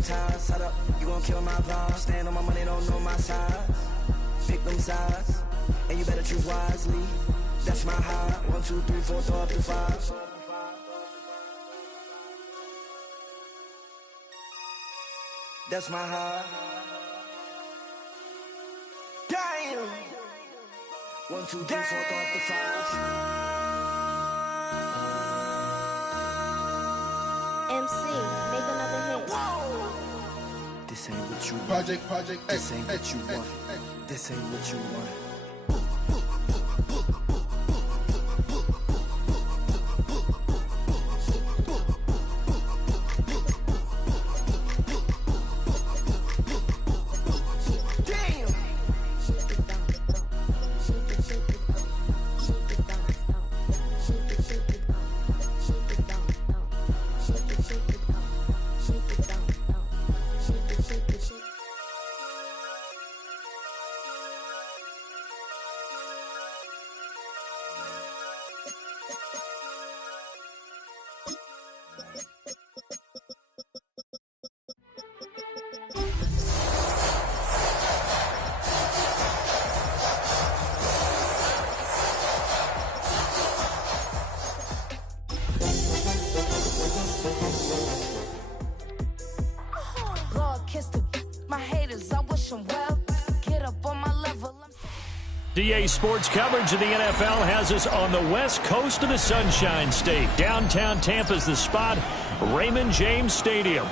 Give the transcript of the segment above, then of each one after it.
no ties. Shut up, you gon' kill my vibe. Stand on my money, don't know my side. Pick them sides, and you better choose wisely. That's my high. 1, 2, 3, 4, throw up to 5. That's my high. Damn. 1, 2, 3, 4, throw up to 5. MC, make another hit. Whoa. This ain't what you want. Project. This ain't what you want. This ain't what you want. DA Sports coverage of the NFL has us on the west coast of the Sunshine State. Downtown Tampa's the spot, Raymond James Stadium.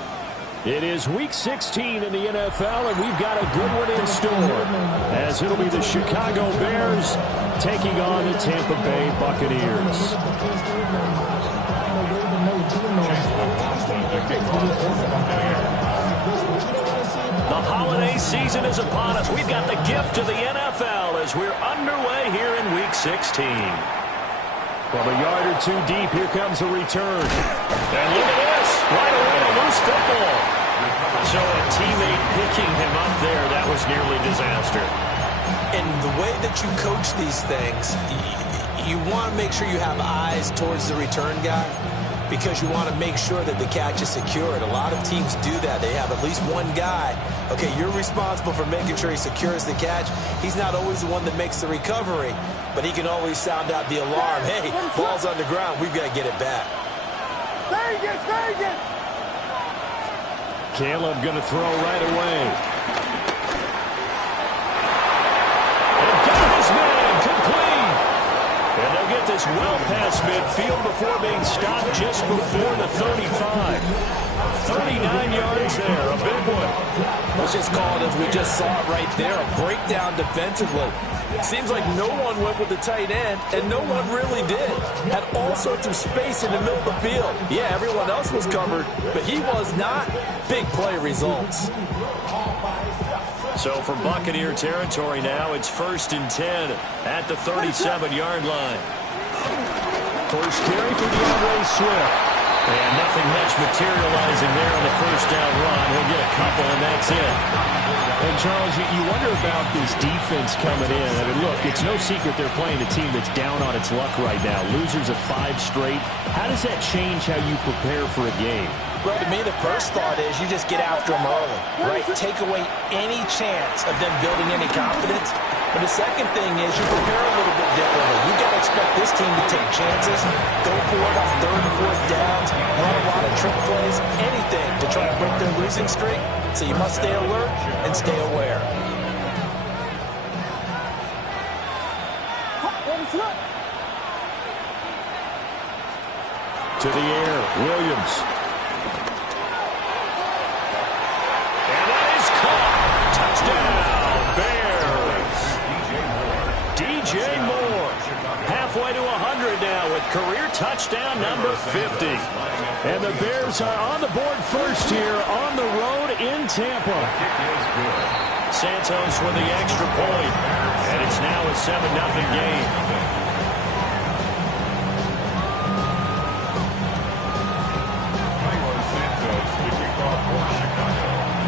It is Week 16 in the NFL, and we've got a good one in store, as it'll be the Chicago Bears taking on the Tampa Bay Buccaneers. The holiday season is upon us. We've got the gift of the NFL as we're underway here in Week 16. From a yard or two deep, here comes a return. And look at this. Right away, a loose football. So a teammate picking him up there, that was nearly disaster. And the way that you coach these things, you want to make sure you have eyes towards the return guy, because you want to make sure that the catch is secured. A lot of teams do that. They have at least one guy. Okay, you're responsible for making sure he secures the catch. He's not always the one that makes the recovery, but he can always sound out the alarm. Hey, ball's on the ground. We've got to get it back. Caleb going to throw right away. And got his man complete. And they'll get this well past midfield before being stopped just before the 35. 39 yards there, a big one. Let's just call it as we just saw it right there, a breakdown defensively. Seems like no one went with the tight end, and no one really did. Had all sorts of space in the middle of the field. Yeah, everyone else was covered, but he was not. Big play results. So from Buccaneer territory now, it's 1st and 10 at the 37-yard line. First carry for DeAndre Swift. And nothing much materializing there on the first down run. He'll get a couple, and that's it. And, Charles, you wonder about this defense coming in. I mean, look, it's no secret they're playing a team that's down on its luck right now. Losers of 5 straight. How does that change how you prepare for a game? Well, to me, the first thought is you just get after them early, right? Take away any chance of them building any confidence. But the second thing is you prepare a little bit differently. You've got to expect this team to take chances, go for it on 3rd and 4th downs, run a lot of trick plays, anything to try to break their losing streak. So you must stay alert and stay aware. To the air, Williams. And that is caught. Touchdown, Bears. DJ Moore. Halfway to 100 now with career touchdown number 50. And the Bears are on the board first here on the road in Tampa. Santos with the extra point. And it's now a 7-0 game.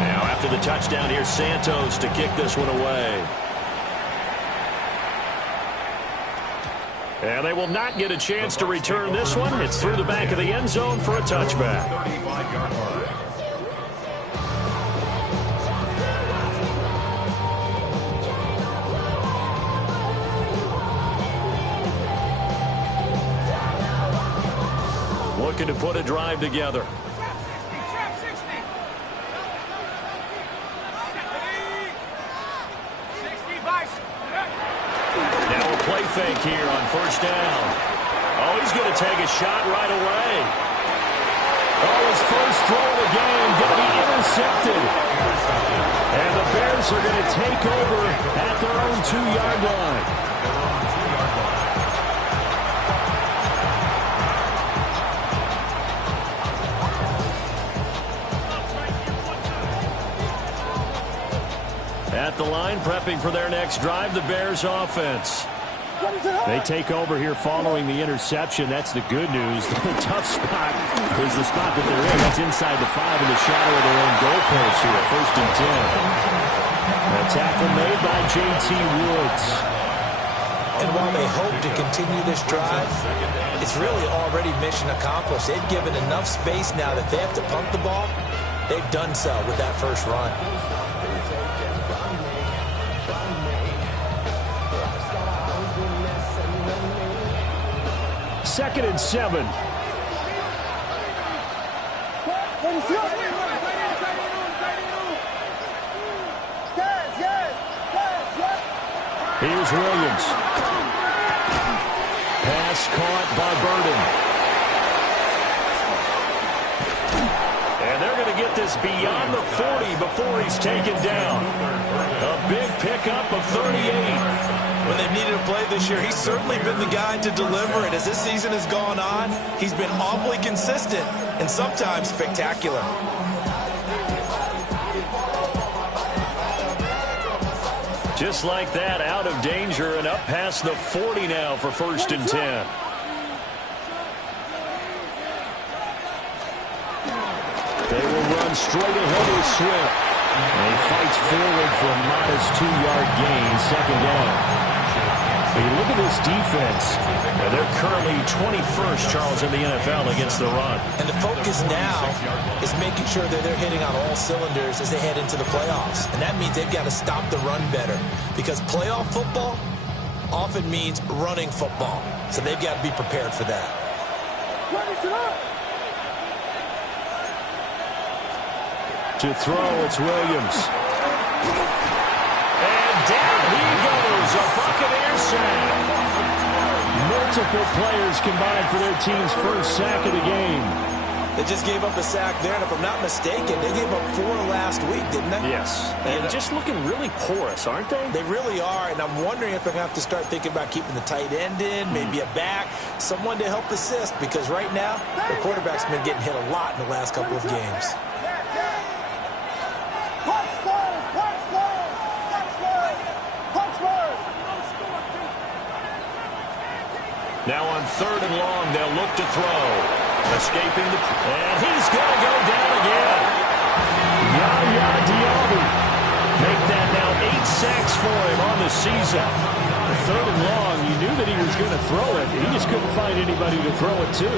Now after the touchdown, here's Santos to kick this one away. And they will not get a chance to return this one. It's through the back of the end zone for a touchback. looking to put a drive together. Now a play fake here on first down. Oh, he's going to take a shot right away. Oh, his first throw of the game going to be intercepted. And the Bears are going to take over at their own 2-yard line. At the line, prepping for their next drive, the Bears offense. They take over here following the interception. That's the good news. The tough spot is the spot that they're in. That's inside the 5 in the shadow of their own goalpost here. First and 10. A tackle made by J.T. Woods. And while they hope to continue this drive, it's really already mission accomplished. They've given enough space now that they have to pump the ball. They've done so with that first run. Second and 7. Here's Williams. Pass caught by Burden. And they're going to get this beyond the 40 before he's taken down. A big pickup of 38. When they've needed a play this year, he's certainly been the guy to deliver. And as this season has gone on, he's been awfully consistent and sometimes spectacular. Just like that, out of danger and up past the 40 now for first and 10. They will run straight ahead with Swift. And he fights forward for a modest 2-yard gain, second down. When you look at this defense, they're currently 21st, Charles, in the NFL against the run. And the focus now is making sure that they're hitting on all cylinders as they head into the playoffs. And that means they've got to stop the run better, because playoff football often means running football. So they've got to be prepared for that. To throw, it's Williams. And down he goes, a Buccaneer sack. Multiple players combined for their team's first sack of the game. They just gave up a sack there, and if I'm not mistaken, they gave up 4 last week, didn't they? Yes. And just looking really porous, aren't they? They really are, and I'm wondering if they're going to have to start thinking about keeping the tight end in, maybe a back, someone to help assist, because right now, the quarterback's been getting hit a lot in the last couple of games. Now on third and long, they'll look to throw. Escaping the... And he's going to go down again. Yaya Diaby. Make that now 8 sacks for him on the season. Third and long, you knew that he was going to throw it. He just couldn't find anybody to throw it to.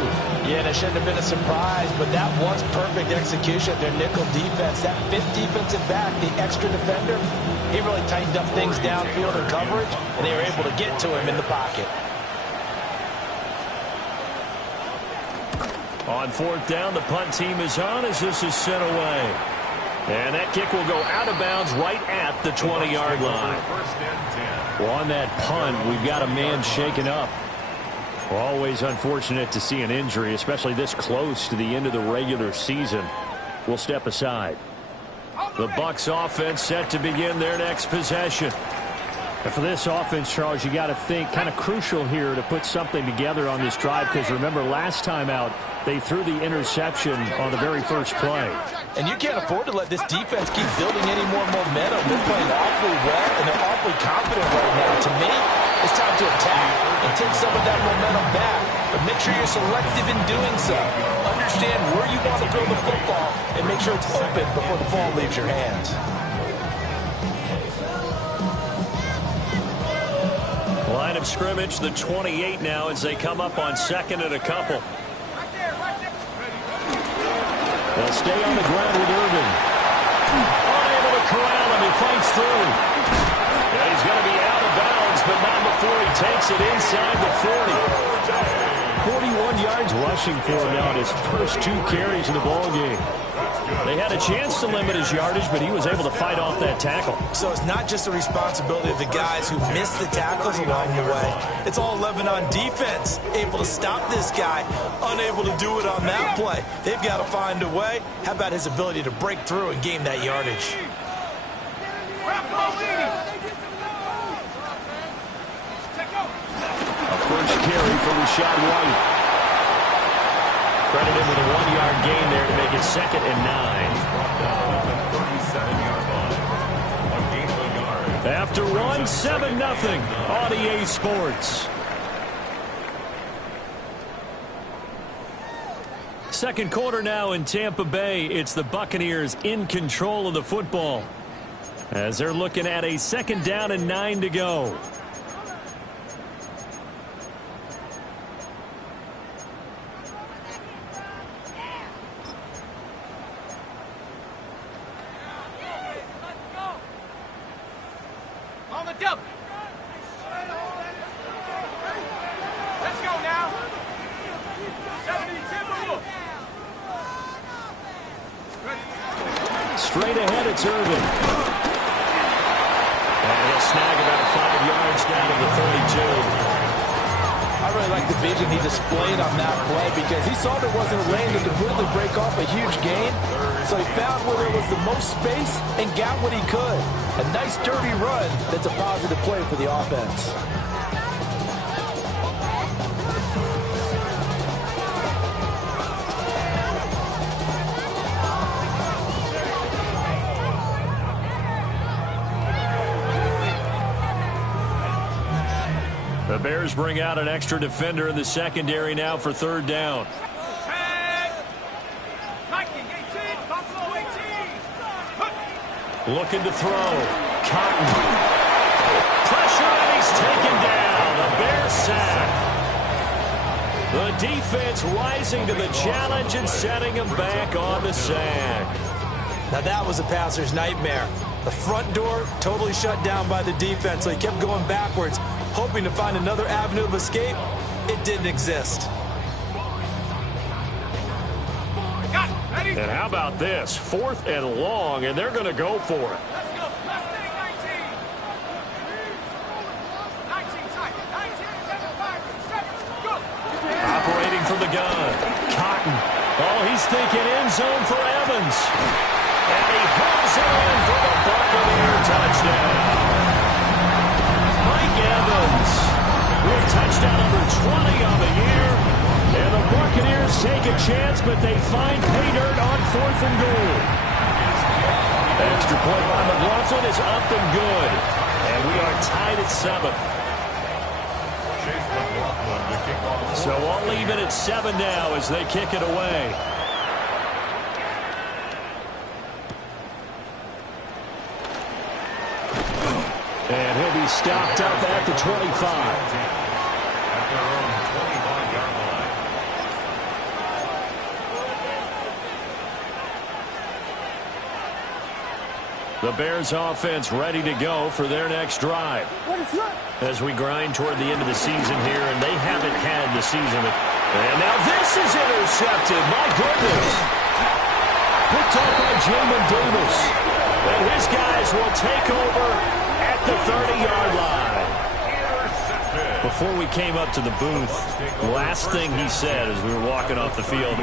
Yeah, and it shouldn't have been a surprise, but that was perfect execution of their nickel defense. That 5th defensive back, the extra defender, he really tightened up things downfield in coverage, and they were able to get to him in the pocket. On fourth down, the punt team is on as this is sent away. And that kick will go out of bounds right at the 20-yard line. Well, on that punt, we've got a man shaken up. Always unfortunate to see an injury, especially this close to the end of the regular season. We'll step aside. The Bucs offense set to begin their next possession. And for this offense, Charles, you got to think kind of crucial here to put something together on this drive, because remember last time out they threw the interception on the very first play. And you can't afford to let this defense keep building any more momentum. They're playing awfully well, and they're awfully confident right now. To me, it's time to attack and take some of that momentum back. But make sure you're selective in doing so. Understand where you want to throw the football and make sure it's open before the ball leaves your hands. Line of scrimmage, the 28 now as they come up on second and a couple. They'll stay on the ground with Irvin. Unable to corral him. He fights through. And he's going to be out of bounds, but not before he takes it inside the 40. 41 21 yards rushing for him now in his first 2 carries in the ballgame. They had a chance to limit his yardage, but he was able to fight off that tackle. So it's not just the responsibility of the guys who missed the tackles along the way. It's all 11 on defense, able to stop this guy, unable to do it on that play. They've got to find a way. How about his ability to break through and gain that yardage? A first carry for Rachaad White. Credit him with a 1-yard gain there to make it 2nd and 9. After 1, 7-0 on EA Sports. Second quarter now in Tampa Bay. It's the Buccaneers in control of the football as they're looking at a 2nd down and 9 to go. Straight ahead, it's Irvin. And he'll snag about 5 yards down to the 32. I really like the vision he displayed on that play because he saw there wasn't a lane to completely break off a huge gain. So he found where there was the most space and got what he could. A nice dirty run that's a positive play for the offense. The Bears bring out an extra defender in the secondary now for 3rd down. Looking to throw. Cotton. Pressure, and he's taken down. The Bears sack. The defense rising to the challenge and setting him back on the sack. Now that was a passer's nightmare. The front door totally shut down by the defense, so he kept going backwards, hoping to find another avenue of escape. It didn't exist. And how about this? 4th and long, and they're going to go for it. Operating from the gun. Cotton. Oh, he's thinking end zone for Evans. And he hauls it in for the Buccaneer touchdown. Mike Evans with touchdown number 20 on the year. And the Buccaneers take a chance, but they find pay dirt on 4th and goal. Extra point by McLaughlin is up and good. And we are tied at 7. So all even at 7 now as they kick it away. And he'll be stopped up at the 25. The Bears offense ready to go for their next drive. As we grind toward the end of the season here, and they haven't had the season. And now this is intercepted. My goodness. Picked up by Jamin Davis. And his guys will take over at the 30-yard line. Before we came up to the booth, last thing he said as we were walking off the field,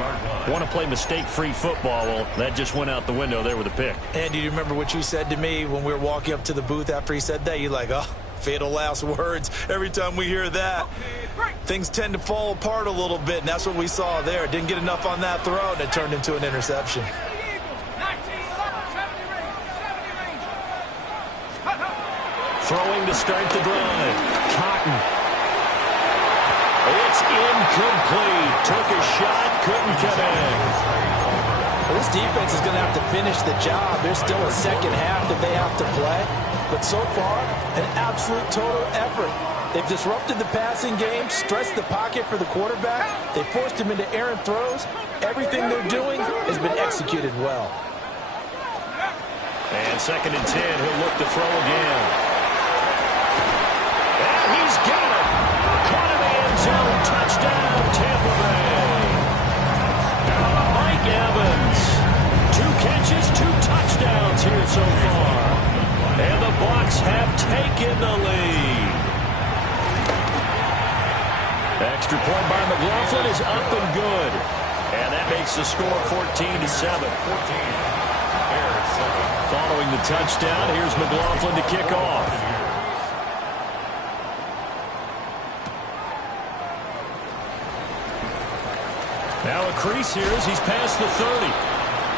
want to play mistake-free football. Well, that just went out the window there with a pick. And do you remember what you said to me when we were walking up to the booth after he said that? You're like, oh, fatal last words. Every time we hear that, things tend to fall apart a little bit, and that's what we saw there. Didn't get enough on that throw, and it turned into an interception. Throwing to start the drive. Cotton. It's incomplete. Took a shot, couldn't connect. Well, this defense is going to have to finish the job. There's still a second half that they have to play. But so far, an absolute total effort. They've disrupted the passing game, stressed the pocket for the quarterback. They forced him into errant throws. Everything they're doing has been executed well. And 2nd and 10, he'll look to throw again. And he's got it. Caught in the end zone. Touchdown, Tampa Bay. catches, 2 touchdowns here so far. And the Bucs have taken the lead. Extra point by McLaughlin is up and good. And that makes the score 14-7. Following the touchdown, here's McLaughlin to kick off. Now a crease here as he's past the 30.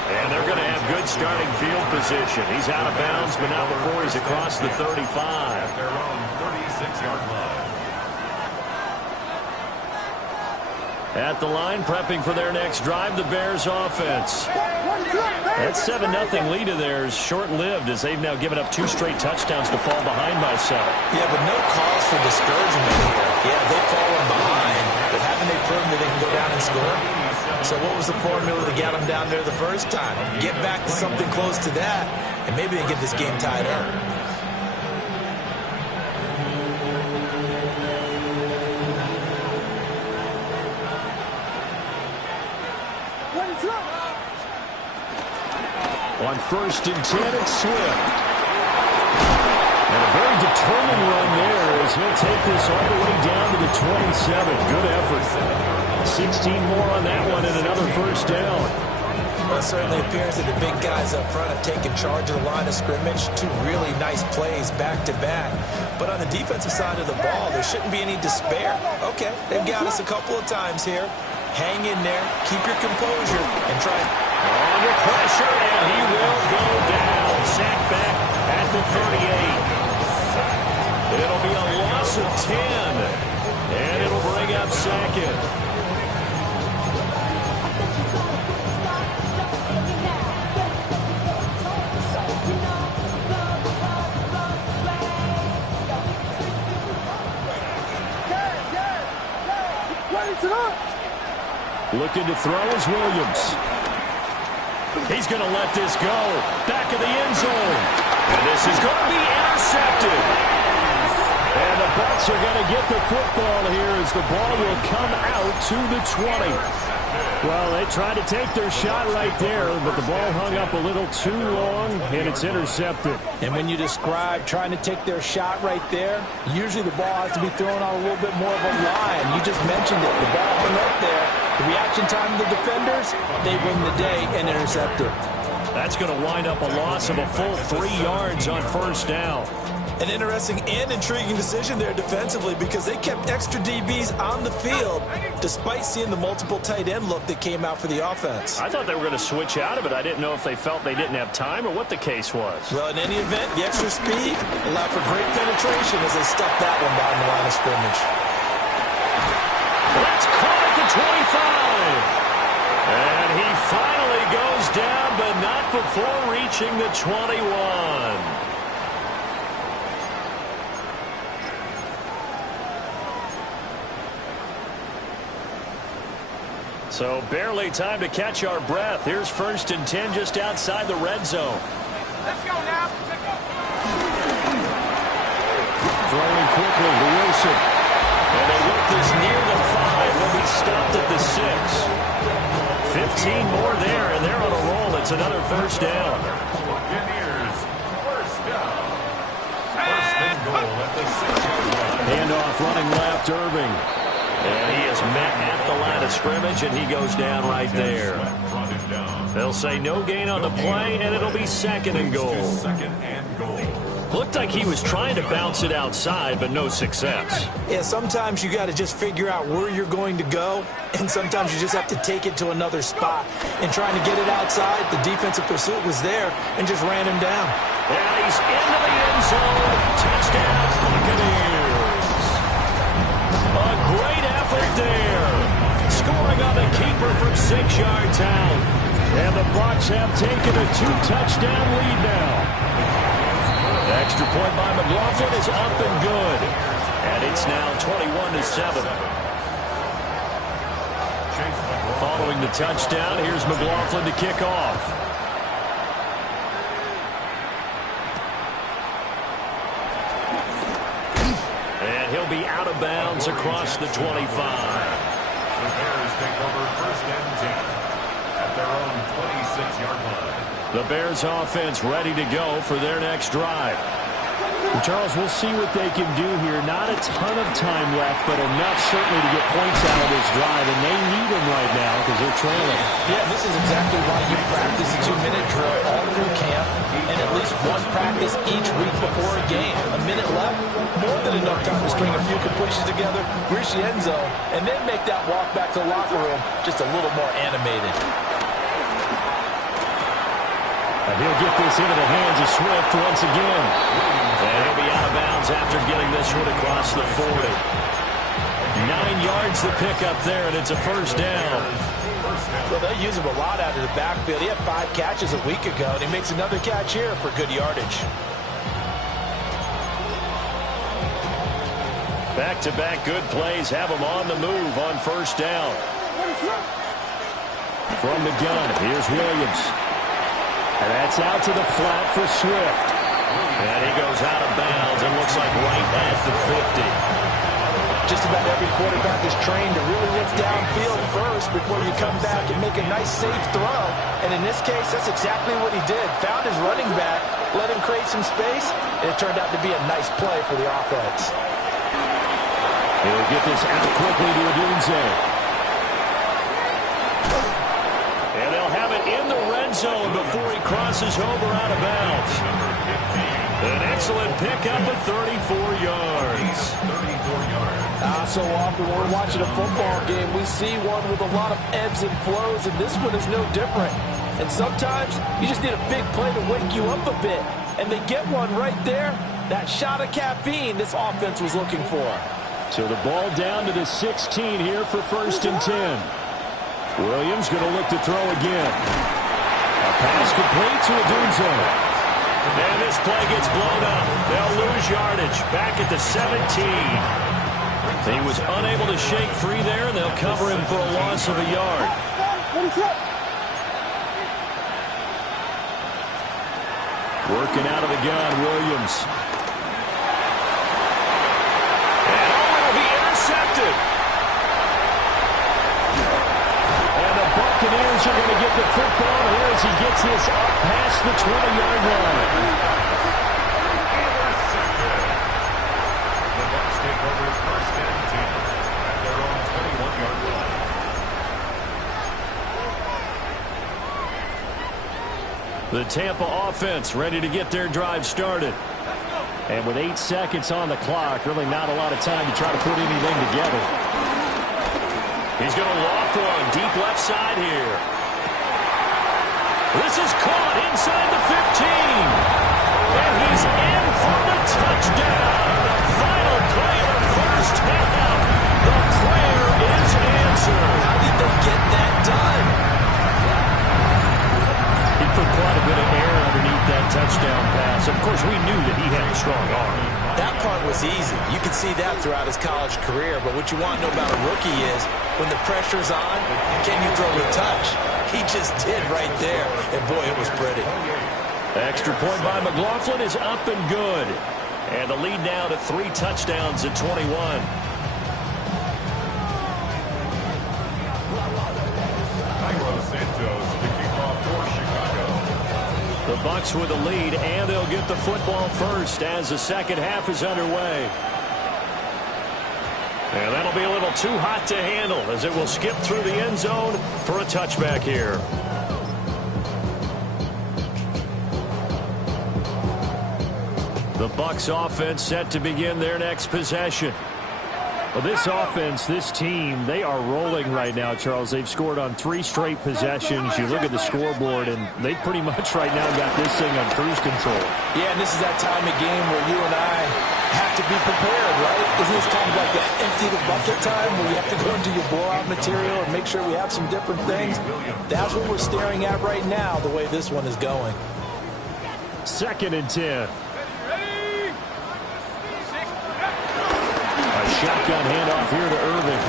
And they're going to have good starting field position. He's out of bounds, but not before he's across the 35. Their own 36-yard line. At the line, prepping for their next drive, the Bears offense. That 7-0 lead of theirs short-lived as they've now given up 2 straight touchdowns to fall behind by 7. Yeah, but no cause for discouragement here. Yeah, they've fallen behind, but haven't they proven that they can go down and score? So what was the formula to get them down there the first time? Get back to something close to that, and maybe they can get this game tied up. On 1st and 10, it's Swift. And a very determined run there as he'll take this all the way down to the 27. Good effort. 16 more on that one and another first down. Well, it certainly appears that the big guys up front have taken charge of the line of scrimmage. 2 really nice plays back-to-back. But on the defensive side of the ball, there shouldn't be any despair. Okay, they've got us a couple of times here. Hang in there, keep your composure, and try. Under pressure, and he will go down. Sacked back at the 38. It'll be a loss of 10, and it'll bring up 2nd. Looking to throw is Williams. He's going to let this go. Back of the end zone. And this is going to be intercepted. And the Bucs are going to get the football here as the ball will come out to the 20. Well, they tried to take their shot right there, but the ball hung up a little too long, and it's intercepted. And when you describe trying to take their shot right there, usually the ball has to be thrown on a little bit more of a line. You just mentioned it. The ball hung up there. The reaction time of the defenders, they win the day and intercept it. That's going to wind up a loss of a full 3 yards on first down. An interesting and intriguing decision there defensively because they kept extra DBs on the field despite seeing the multiple tight end look that came out for the offense. I thought they were going to switch out of it. I didn't know if they felt they didn't have time or what the case was. Well, in any event, the extra speed allowed for great penetration as they stuffed that one behind the line of scrimmage. That's caught at the 25. And he finally goes down, but not before reaching the 21. So barely time to catch our breath. Here's 1st and 10 just outside the red zone. Let's go now. Throwing quickly to Wilson. And they work this near the 5. Will be stopped at the 6. 15 more there, and they're on a roll. It's another first down. Buccaneers, first down. First and goal at the 6-yard line. Handoff running left, Irving. And he is met at the line of scrimmage, and he goes down right there. They'll say no gain on the play, and it'll be 2nd and goal. Second and goal. Looked like he was trying to bounce it outside, but no success. Yeah, sometimes you got to just figure out where you're going to go, and sometimes you just have to take it to another spot. And trying to get it outside, the defensive pursuit was there and just ran him down. And he's into the end zone. Touchdown, Buccaneers. A great effort there. Scoring on the keeper from 6 yards out. And the Bucs have taken a 2-touchdown lead now. Extra point by McLaughlin is up and good. And it's now 21-7. Following the touchdown, here's McLaughlin to kick off. And he'll be out of bounds across the 25. The Bears take over 1st and 10 at their own 26-yard line. The Bears offense ready to go for their next drive. Charles, we'll see what they can do here. Not a ton of time left, but enough certainly to get points out of this drive, and they need them right now because they're trailing. Yeah, this is exactly why you practice a 2-minute drill all through camp and at least one practice each week before a game. A minute left, more than enough time to string a few completions together, reach the end zone, and then make that walk back to the locker room just a little more animated. And he'll get this into the hands of Swift once again. And he'll be out of bounds after getting this one across the 40. 9 yards to pick up there, and it's a first down. Well, they use him a lot out of the backfield. He had 5 catches a week ago, and he makes another catch here for good yardage. Back-to-back good plays have him on the move on first down. From the gun, here's Williams. And that's out to the flat for Swift. And he goes out of bounds and looks like right at the 50. Just about every quarterback is trained to really look downfield first before you come back and make a nice, safe throw. And in this case, that's exactly what he did. Found his running back, let him create some space, and it turned out to be a nice play for the offense. He'll get this out quickly to Odunze. And they'll have it in the red zone before he crosses over out of bounds. An excellent pickup of 34 yards. So often when we're watching a football game, we see one with a lot of ebbs and flows, and this one is no different. And sometimes you just need a big play to wake you up a bit. And they get one right there. That shot of caffeine this offense was looking for. So the ball down to the 16 here for 1st and 10. Williams going to look to throw again. A pass complete to Odunze. And this play gets blown up. They'll lose yardage back at the 17. He was unable to shake free there, and they'll cover him for a loss of a yard. Working out of the gun, Williams. And it'll be intercepted. And the Buccaneers are going to get the football here as he gets this up past the 20-yard line. The Tampa offense ready to get their drive started. And with 8 seconds on the clock, really not a lot of time to try to put anything together. He's going to loft one deep left side here. This is caught inside the 15. And he's in for the touchdown. The final play of the first half. The prayer is answered. How did they get that done? He put quite a bit of air underneath that touchdown pass. Of course, we knew that he had a strong arm. That part was easy. You can see that throughout his college career. But what you want to know about a rookie is when the pressure's on, can you throw a touch? He just did right there. And, boy, it was pretty. Extra point by McLaughlin is up and good. And the lead now to 3 touchdowns at 21. The Bucs with the lead, and they'll get the football first as the second half is underway. And that'll be a little too hot to handle as it will skip through the end zone for a touchback here. The Bucs offense set to begin their next possession. Well, this offense, this team, they are rolling right now, Charles. They've scored on 3 straight possessions. You look at the scoreboard, and they pretty much right now got this thing on cruise control. Yeah, and this is that time of game where you and I have to be prepared, right? Isn't this kind of like that empty the bucket time where you have to go into your blowout material and make sure we have some different things? That's what we're staring at right now, the way this one is going. 2nd and 10. Shotgun handoff here to Irving.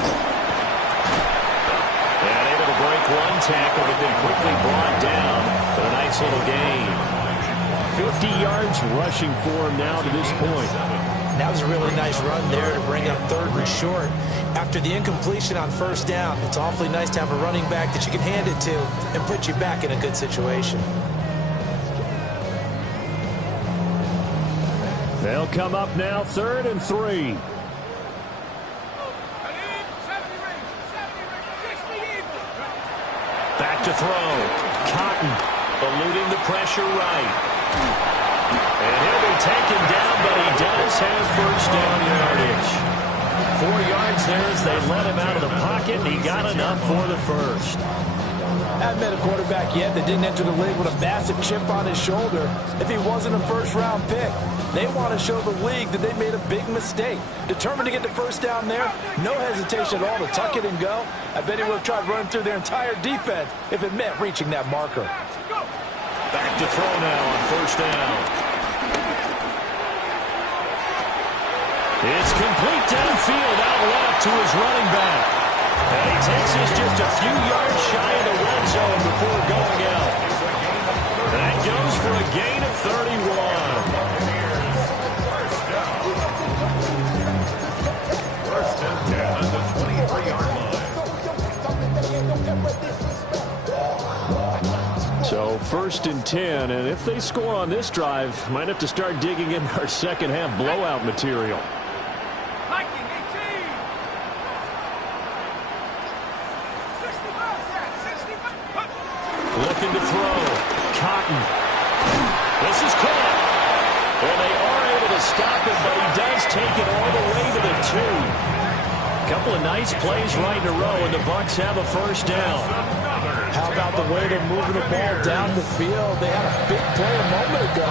And able to break one tackle, but then quickly brought down for a nice little gain. 50 yards rushing for him now to this point. That was a really nice run there to bring up 3rd and short. After the incompletion on 1st down, it's awfully nice to have a running back that you can hand it to and put you back in a good situation. They'll come up now, 3rd and 3. Back to throw. Cotton eluding the pressure right. And he'll be taken down, but he does have first down yardage. 4 yards there as they let him out of the pocket, and he got enough for the first. Haven't been a quarterback yet that didn't enter the league with a massive chip on his shoulder. If he wasn't a first-round pick, they want to show the league that they made a big mistake. Determined to get the first down there, no hesitation at all to tuck it and go. I bet he would have tried running through their entire defense if it meant reaching that marker. Back to throw now on first down. It's complete downfield out left to his running back. And he takes us just a few yards shy of the red zone before going out. That goes for a gain of 31. First and 10 on the 23-yard line. So 1st and 10, and if they score on this drive, might have to start digging in our second half blowout material. Looking to throw. Cotton. This is caught. And they are able to stop it, but he does take it all the way to the 2. Couple of nice plays right in a row, and the Bucs have a first down. How about the way they're moving the ball down the field? They had a big play a moment ago.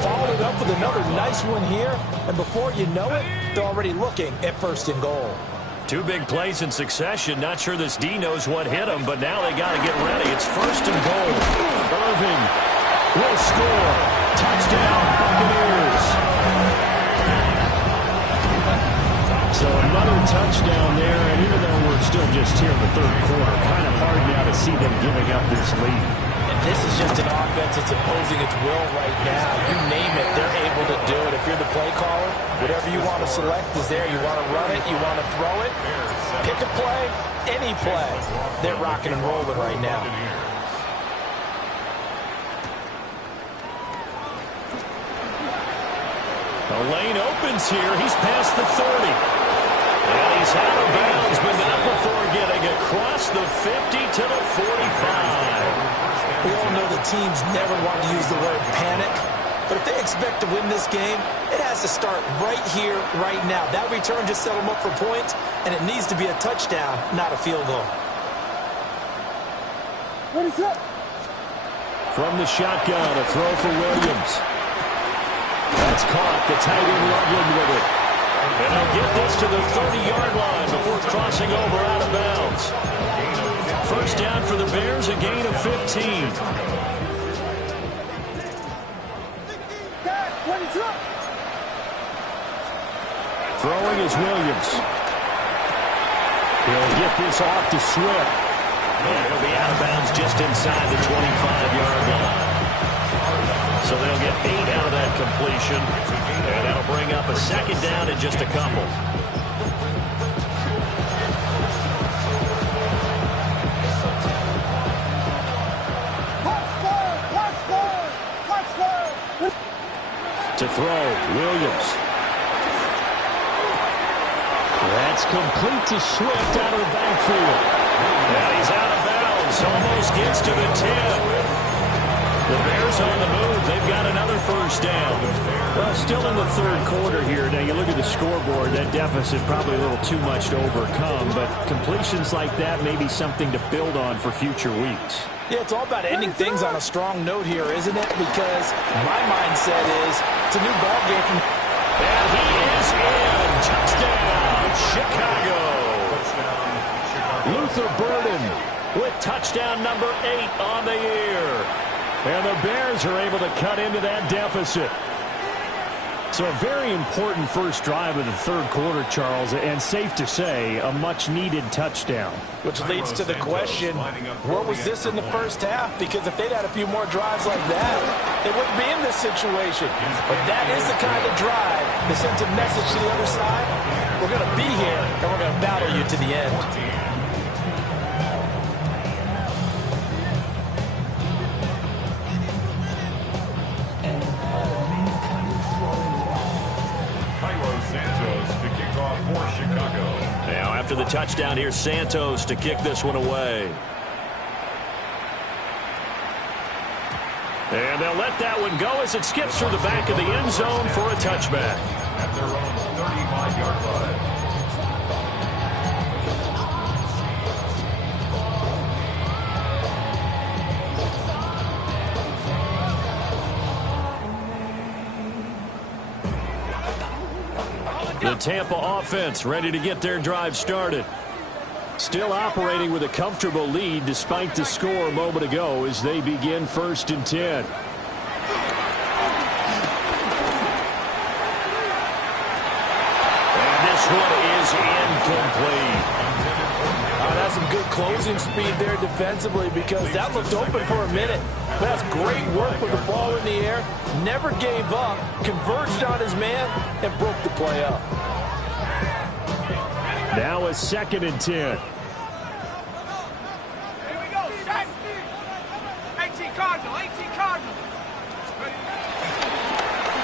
Followed it up with another nice one here. And before you know it, they're already looking at 1st and goal. 2 big plays in succession. Not sure this D knows what hit him, but now they got to get ready. It's 1st and goal. Irving will score. Touchdown, Buccaneers. So another touchdown there, and even though we're still just here in the 3rd quarter, kind of hard now to see them giving up this lead. And this is just an offense that's imposing its will right now. You name it, they're able to do it. If you're the play caller, whatever you want to select is there. You want to run it, you want to throw it, pick a play, any play. They're rocking and rolling right now. The lane opens here. He's past the 30. And he's out of bounds, but not before getting across the 50 to the 45. We all know the teams never want to use the word panic, but if they expect to win this game, it has to start right here, right now. That return just set them up for points, and it needs to be a touchdown, not a field goal. What is up? From the shotgun, a throw for Williams. That's caught. The tight end Loveland with it. And they'll get this to the 30-yard line before crossing over out of bounds. First down for the Bears, a gain of 15. Throwing is Williams. He'll get this off to Swift. And it'll be out of bounds just inside the 25-yard line. So they'll get 8 out of that completion. And that'll bring up a second down in just a couple. To throw, Williams. That's complete to Swift out of the backfield. And he's out of bounds. Almost gets to the 10. The Bears on the move. They've got another first down. Well, still in the 3rd quarter here. Now, you look at the scoreboard. That deficit probably a little too much to overcome. But completions like that may be something to build on for future weeks. Yeah, it's all about ending things on a strong note here, isn't it? Because my mindset is it's a new ball game from... And he is in. Touchdown, Chicago. Luther Burden with touchdown number 8 on the year. And the Bears are able to cut into that deficit. So a very important first drive of the 3rd quarter, Charles, and safe to say, a much-needed touchdown. Which leads to the question, where was this in the first half? Because if they'd had a few more drives like that, they wouldn't be in this situation. But that is the kind of drive that sends a message to the other side. We're going to be here, and we're going to battle you to the end. after the touchdown. Here's Santos to kick this one away. And they'll let that one go as it skips through the back of the end zone for a touchback. At their own 35-yard line. The Tampa offense ready to get their drive started. Still operating with a comfortable lead despite the score a moment ago as they begin 1st and 10. And this one is incomplete. That's some good closing speed there defensively because that looked open for a minute. But that's great work with the ball in the air. Never gave up, converged on his man, and broke the play up. Now a 2nd and 10. Here we go, set. 18 Cardinal, 18 Cardinal.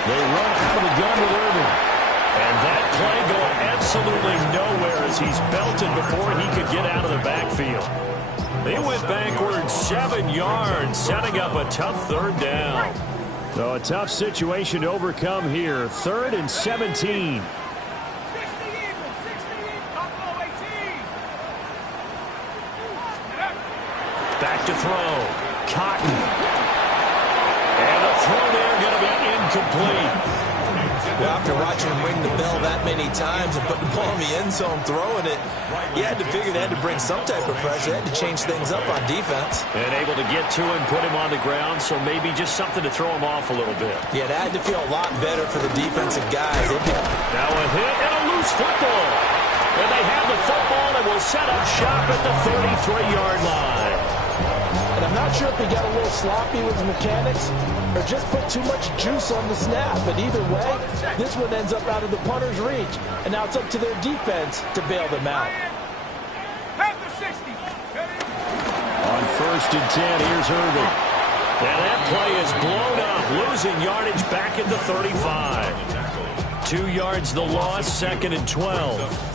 They run out of the gun with Irvin. And that play going absolutely nowhere as he's belted before he could get out of the backfield. They went backwards 7 yards, setting up a tough 3rd down. So a tough situation to overcome here. 3rd and 17. Back to throw. Cotton. And the throw there going to be incomplete. Well, after watching him ring the bell that many times and putting the ball in the end zone, throwing it, you had to figure they had to bring some type of pressure. They had to change things up on defense. And able to get to him, put him on the ground, so maybe just something to throw him off a little bit. Yeah, that had to feel a lot better for the defensive guys. Now a hit and a loose football. And they have the football and will set up shop at the 33-yard line. And I'm not sure if he got a little sloppy with his mechanics or just put too much juice on the snap. But either way, this one ends up out of the punter's reach. And now it's up to their defense to bail them out. On 1st and 10, here's Irvin. And that play is blown up, losing yardage back at the 35. 2 yards the loss, 2nd and 12.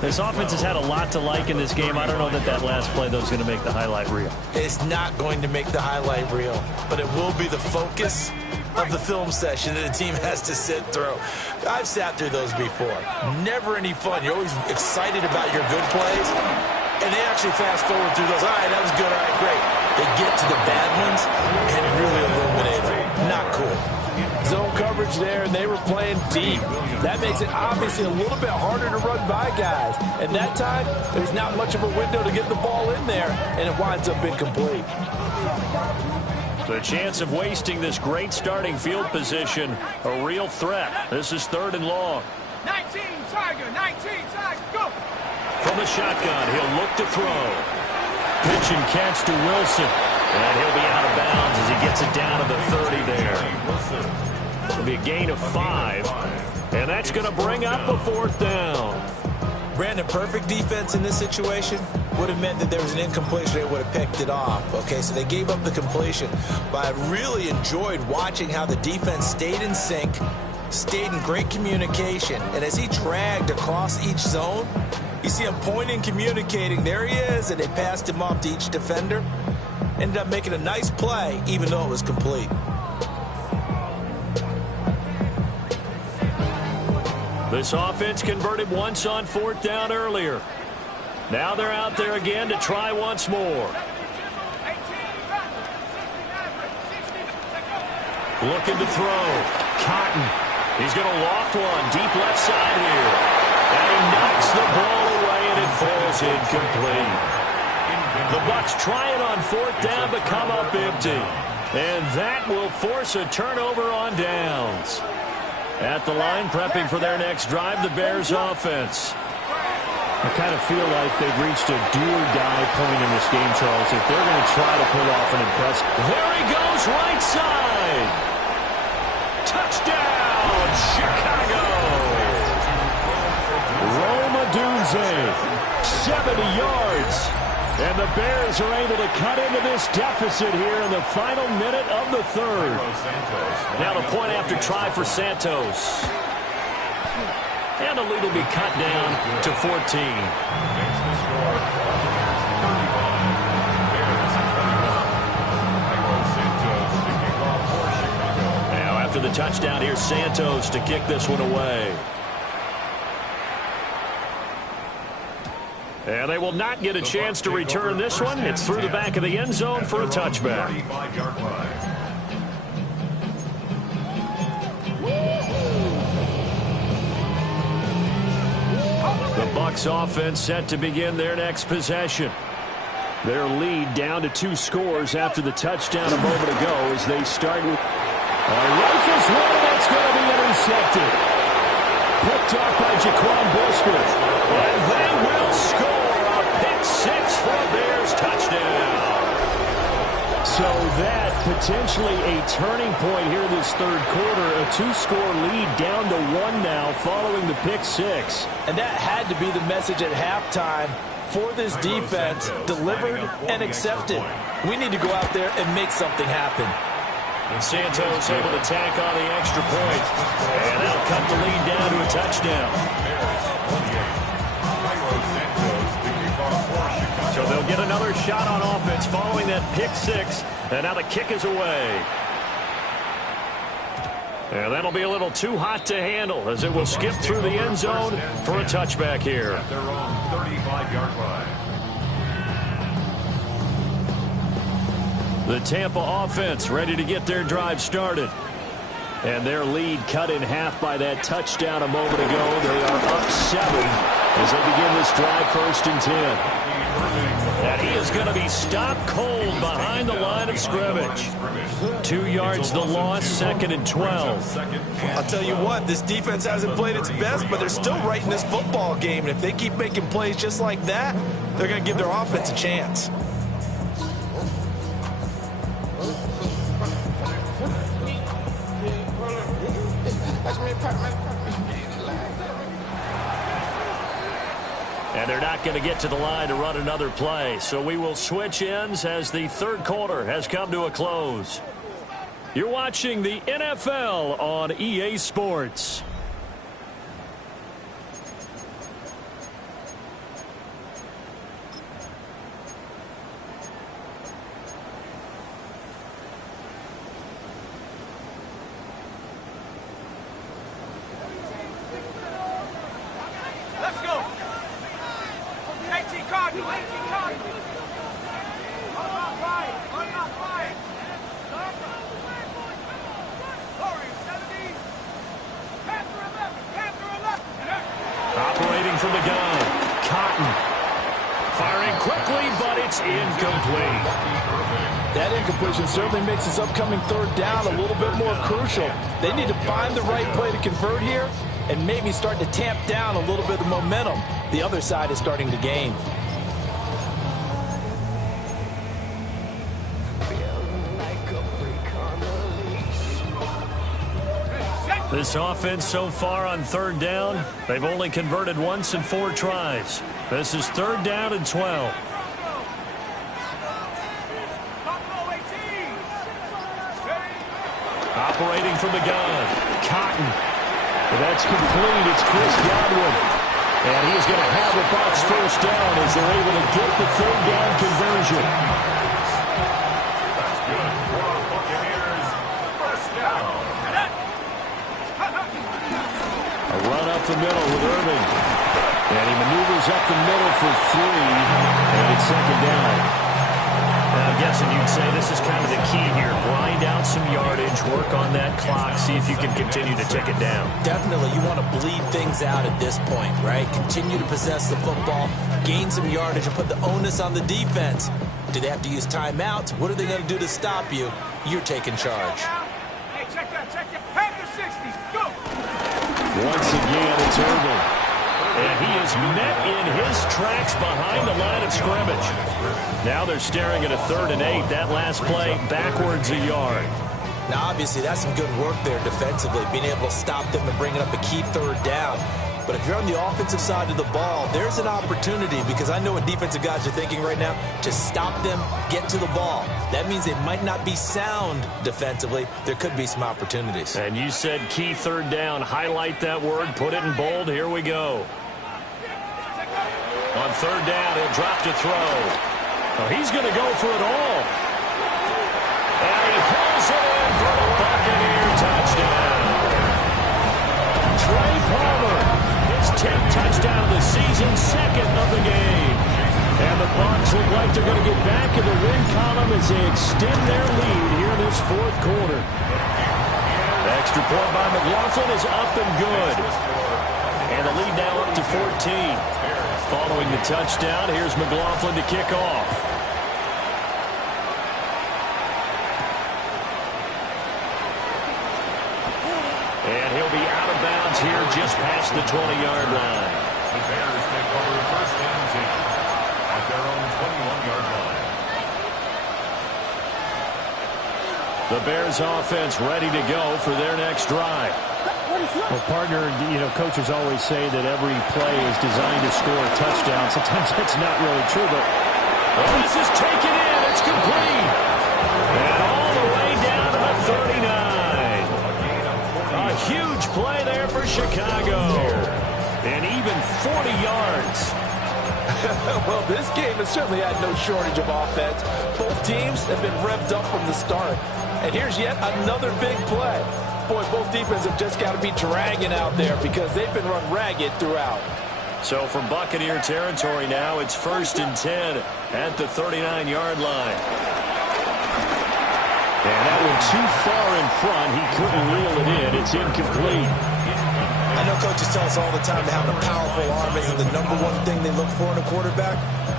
This offense has had a lot to like in this game. I don't know that last play, though, is going to make the highlight reel. It's not going to make the highlight reel, but it will be the focus of the film session that the team has to sit through. I've sat through those before. Never any fun. You're always excited about your good plays, and they actually fast forward through those. All right, that was good. All right, great. They get to the bad ones and really illuminate them. Not cool. Zone coverage there, and they were playing deep. That makes it obviously a little bit harder to run by guys. And that time, there's not much of a window to get the ball in there, and it winds up incomplete. The chance of wasting this great starting field position, a real threat. This is 3rd and long. 19 Tiger, go! From the shotgun, he'll look to throw. Pitch and catch to Wilson. And he'll be out of bounds as he gets it down to the 30 there. It'll be a gain of 5. And that's going to bring up a 4th down. Brandon, perfect defense in this situation would have meant that there was an incompletion. They would have picked it off. Okay, so they gave up the completion. But I really enjoyed watching how the defense stayed in sync, stayed in great communication. And as he dragged across each zone, you see him pointing, communicating. There he is, and they passed him off to each defender. Ended up making a nice play, even though it was complete. This offense converted once on 4th down earlier. Now they're out there again to try once more. Looking to throw. Cotton. He's going to loft one deep left side here. And he knocks the ball away, and it falls incomplete. The Bucs trying on 4th down to come up empty. And that will force a turnover on downs. At the line, prepping for their next drive, the Bears offense. I kind of feel like they've reached a do-or-die point in this game, Charles. If they're going to try to pull off an impressive... There he goes, right side. Touchdown, Chicago. Rome Odunze, 70 yards. And the Bears are able to cut into this deficit here in the final minute of the 3rd. Now the point after try for Santos. And the lead will be cut down to 14. Makes the score. Bears 35. Santos to kick off for Chicago. Now after the touchdown, here's Santos to kick this one away. And they will not get a chance to return this one. It's through the back of the end zone for a touchback. 35-yard line. The Bucs offense set to begin their next possession. Their lead down to 2 scores after the touchdown a moment ago as they start with a rifles one that's going to be intercepted. Picked off by Jaquan Brisker. And they will score a pick-6 for a Bears touchdown. So that potentially a turning point here this third quarter. A 2-score lead down to 1 now following the pick-6. And that had to be the message at halftime for this defense. Delivered and accepted. We need to go out there and make something happen. And Santos able to tack on the extra point. And that'll cut the lead down to a touchdown. So they'll get another shot on offense following that pick-6. And now the kick is away. And that'll be a little too hot to handle as it will skip through the end zone for a touchback here. At their own 35-yard line. The Tampa offense ready to get their drive started. And their lead cut in half by that touchdown a moment ago. They are up 7 as they begin this drive 1st and 10. And he is going to be stopped cold behind the line of scrimmage. 2 yards the loss, 2nd and 12. I'll tell you what, this defense hasn't played its best, but they're still right in this football game. And if they keep making plays just like that, they're going to give their offense a chance. And they're not going to get to the line to run another play. So we will switch ends as the third quarter has come to a close. You're watching the NFL on EA Sports. Let's go. 18 Cardinal, 18 Cardinal. Unlock fire. Glory, 70. Panther 11. Operating from the gun. Cotton. Firing quickly, but it's incomplete. That incompletion certainly makes this upcoming third down a little bit more crucial. They need to find the right play to convert here and maybe start to tamp down a little bit of momentum. The other side is starting to gain. This offense so far on third down, they've only converted once in 4 tries. This is 3rd down and 12. Operating from the gun. Cotton. That's complete. It's Chris Godwin. And he's going to have the Bucs first down as they're able to get the 3rd down conversion. That's good for Buccaneers. First down. A run up the middle with Irving. And he maneuvers up the middle for 3. And it's 2nd down. Now, I'm guessing you'd say this is kind of the key here. Grind out some yardage, work on that clock, see if you can continue to tick it down. Definitely, you want to bleed things out at this point, right? Continue to possess the football, gain some yardage, and put the onus on the defense. Do they have to use timeouts? What are they going to do to stop you? You're taking charge. Hey, check that. Panther 60s, go! Once again, it's Irving. And he is met in his tracks behind the line of scrimmage. Now they're staring at a 3rd and 8. That last play backwards a yard. Now, obviously, that's some good work there defensively, being able to stop them and bring it up a key 3rd down. But if you're on the offensive side of the ball, there's an opportunity, because I know what defensive guys are thinking right now, to stop them, get to the ball. That means they might not be sound defensively. There could be some opportunities. And you said key third down. Highlight that word. Put it in bold. Here we go. On third down, he'll drop to throw. Oh, he's going to go for it all. And he pulls it in for the Buccaneer touchdown. Trey Palmer, his 10th touchdown of the season, second of the game. And the Bucs look like they're going to get back in the win column as they extend their lead here in this fourth quarter. The extra point by McLaughlin is up and good. And the lead now up to 14. Following the touchdown, here's McLaughlin to kick off. And he'll be out of bounds here just past the 20-yard line. The Bears take over first and 10 at their own 21-yard line. The Bears offense ready to go for their next drive. Well, partner, coaches always say that every play is designed to score a touchdown. Sometimes that's not really true, but this is taken in. It's complete. And all the way down to the 39. A huge play there for Chicago. And even 40 yards. Well, this game has certainly had no shortage of offense. Both teams have been revved up from the start. And here's yet another big play. Boy, both defenses have just got to be dragging out there because they've been run ragged throughout. So from Buccaneer territory now, it's first and 10 at the 39-yard line. And that one too far in front. He couldn't reel it in. It's incomplete. I know coaches tell us all the time to have a powerful arm isn't the number one thing they look for in a quarterback.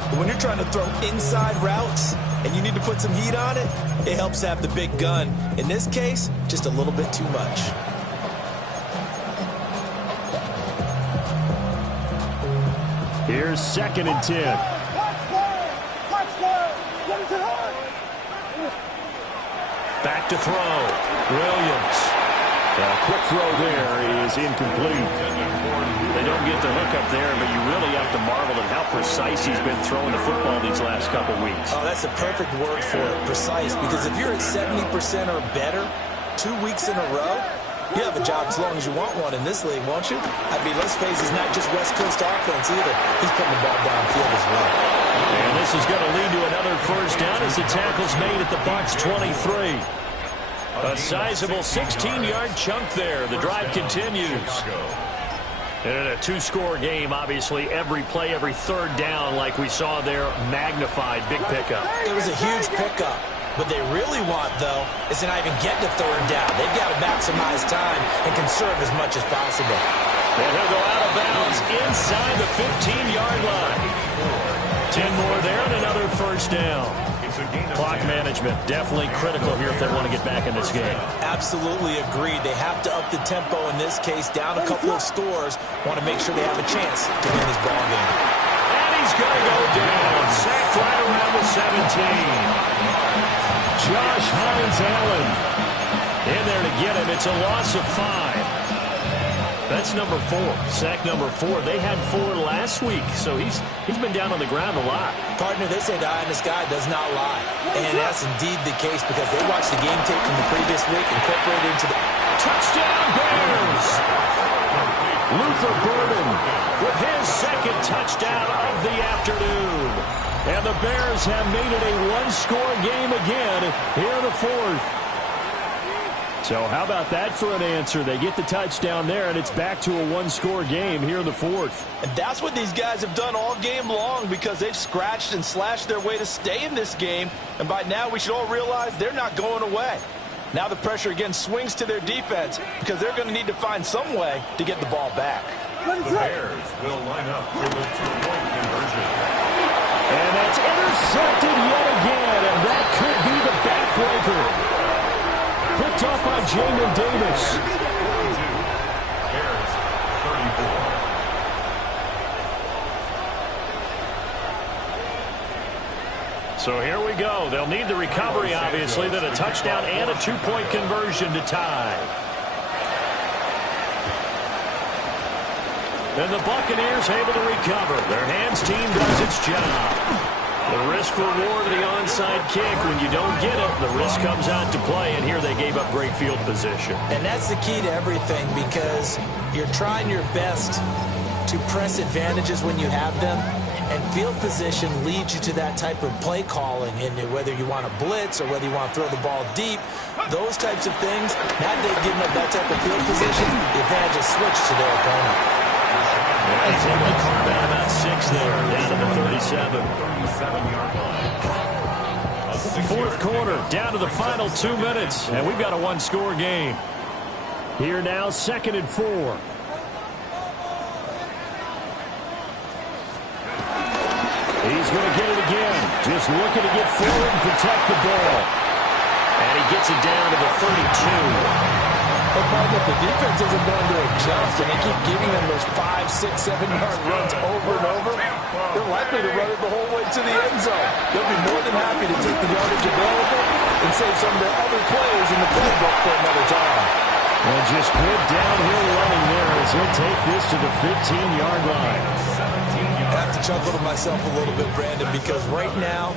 But when you're trying to throw inside routes and you need to put some heat on it, it helps have the big gun. In this case, just a little bit too much. Here's second and 10. Back to throw. Williams. A quick throw there is incomplete. They don't get the hook up there, but you really have to marvel at how precise he's been throwing the football these last couple weeks. Oh, that's a perfect word for it, precise, because if you're at 70% or better 2 weeks in a row, you have a job as long as you want one in this league, won't you? I mean, let's face it, it's not just West Coast offense either. He's putting the ball downfield as well. And this is going to lead to another first down as the tackle's made at the Bucs 23. A sizable 16-yard chunk there. The drive continues. And in a two-score game, obviously, every play, every third down, like we saw there, magnified. Big pickup. It was a huge pickup. What they really want, though, is to not even get to third down. They've got to maximize time and conserve as much as possible. And he'll go out of bounds inside the 15-yard line. 10 more there and another first down. Clock management definitely critical here if they want to get back in this game. Absolutely agreed. They have to up the tempo in this case, down a couple of scores. Want to make sure they have a chance to win this ball game. And he's going to go down. Sacked right around the 17. Josh Hines-Allen in there to get him. It's a loss of 5. That's number 4. Sack number 4. They had 4 last week, so he's been down on the ground a lot. Partner, they say the eye in the sky does not lie. And that's indeed the case because they watched the game tape from the previous week, incorporated into the... Touchdown Bears! Luther Burden with his second touchdown of the afternoon. And the Bears have made it a one-score game again here in the fourth. So how about that for an answer? They get the touchdown there, and it's back to a one-score game here in the fourth. And that's what these guys have done all game long because they've scratched and slashed their way to stay in this game. And by now, we should all realize they're not going away. Now the pressure again swings to their defense because they're going to need to find some way to get the ball back. The Bears will line up for the two-point conversion. And that's intercepted yet again, and that could be the backbreaker. Picked off by Jamin Davis. 42, Bears 34. So here we go. They'll need the recovery, obviously, then a touchdown and a two-point conversion to tie. And the Buccaneers able to recover. Their hands team does its job. The risk reward of the onside kick. When you don't get it, the risk comes out to play. And here they gave up great field position. And that's the key to everything, because you're trying your best to press advantages when you have them. And field position leads you to that type of play calling, and whether you want to blitz or whether you want to throw the ball deep, those types of things. Now they've given up that type of field position, the advantage is switched to their opponent. Yeah, he's able to carve out about 6 there, down to the 37. 37-yard line. Fourth quarter, down to the final 2 minutes, and we've got a one-score game. Here now, 2nd and 4. He's going to get it again. Just looking to get forward and protect the ball. And he gets it down to the 32. But the defense isn't going to adjust, and they keep giving them those 5, 6, 7-yard runs over and over. They're likely to run it the whole way to the end zone. They'll be more than happy to take the yardage available and save some of their other players in the playbook for another time. And just good downhill running there as he'll take this to the 15-yard line. I have to chuckle to myself a little bit, Brandon, because right now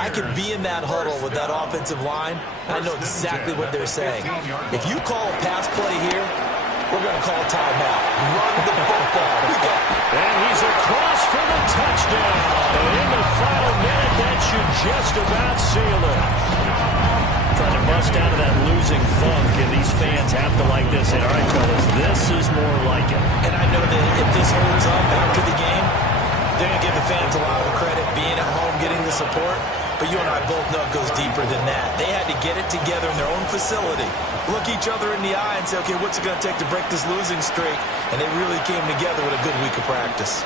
I could be in that huddle with that offensive line, and I know exactly what they're saying. If you call a pass play here, we're going to call a timeout. Run the football. We go. And he's across for the touchdown. And in the final minute, that should just about seal it. Trying to bust out of that losing funk, and these fans have to like this. And all right, fellas, this is more like it. And I know that if this holds up after the game, they're going to give the fans a lot of credit being at home, getting the support. But you and I both know it goes deeper than that. They had to get it together in their own facility, look each other in the eye and say, okay, what's it going to take to break this losing streak? And they really came together with a good week of practice.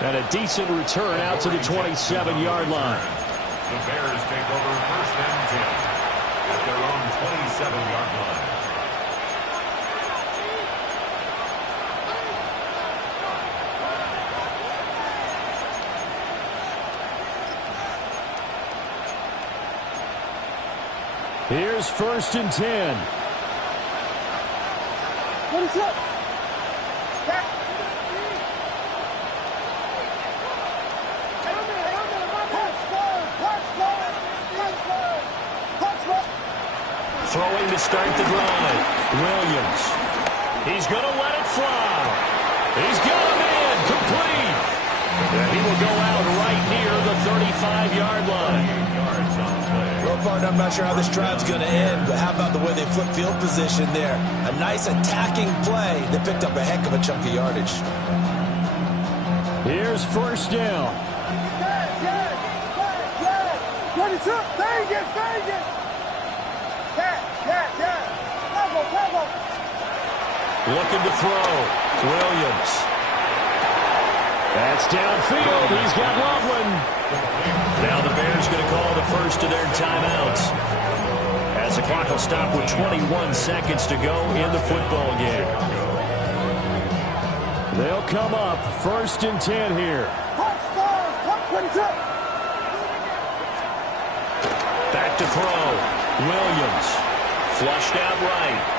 And a decent return out to the 27-yard line. The Bears take over 1st and 10 at their own 27-yard line. Here's 1st and 10. What is up? Throwing to start the drive. Williams. He's going to let it fly. He's got him in. Complete. And he will go out right near the 35-yard line. Well, partner, I'm not sure how this drive's going to end, but how about the way they flip field position there? A nice attacking play. They picked up a heck of a chunk of yardage. Here's 1st down. Looking to throw. Williams. That's downfield. He's got Loveland. Now the Bears going to call the first of their timeouts, as the clock will stop with 21 seconds to go in the football game. They'll come up 1st and 10 here. Back to throw. Williams. Flushed out right.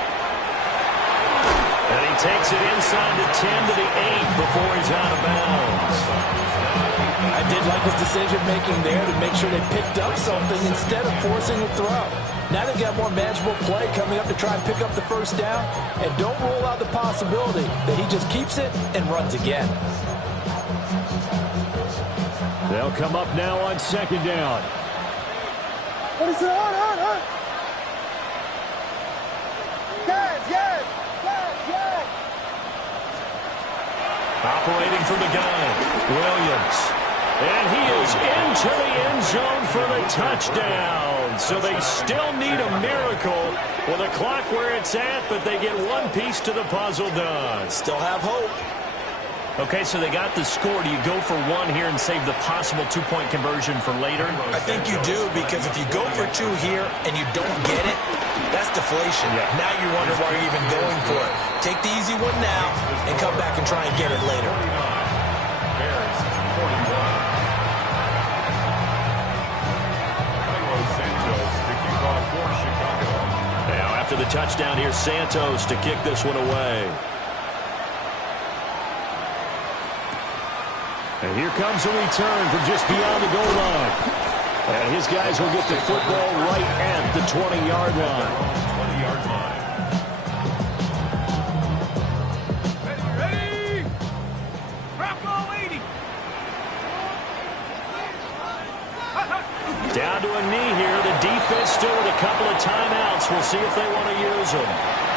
And he takes it inside the 10 to the 8 before he's out of bounds. I did like his decision-making there to make sure they picked up something instead of forcing a throw. Now they've got more manageable play coming up to try and pick up the 1st down, and don't rule out the possibility that he just keeps it and runs again. They'll come up now on 2nd down. What is it? On. Yes. Operating from the gun, Williams. And he is into the end zone for the touchdown. So they still need a miracle with a clock where it's at, but they get one piece to the puzzle done. Still have hope. Okay, so they got the score. Do you go for one here and save the possible 2-point conversion for later? I think you do, because if you go for 2 here and you don't get it, that's deflation. Yeah. Now you wonder why you're even going for it. Take the easy one now and come back and try and get it later. Bears 41. Santos to kick off for Chicago. Now after the touchdown, here's Santos to kick this one away. And here comes a return from just beyond the goal line. And his guys will get the football right at the 20-yard line. 20-yard line. Ready? Rock all 80. Down to a knee here. The defense still with a couple of timeouts. We'll see if they want to use them.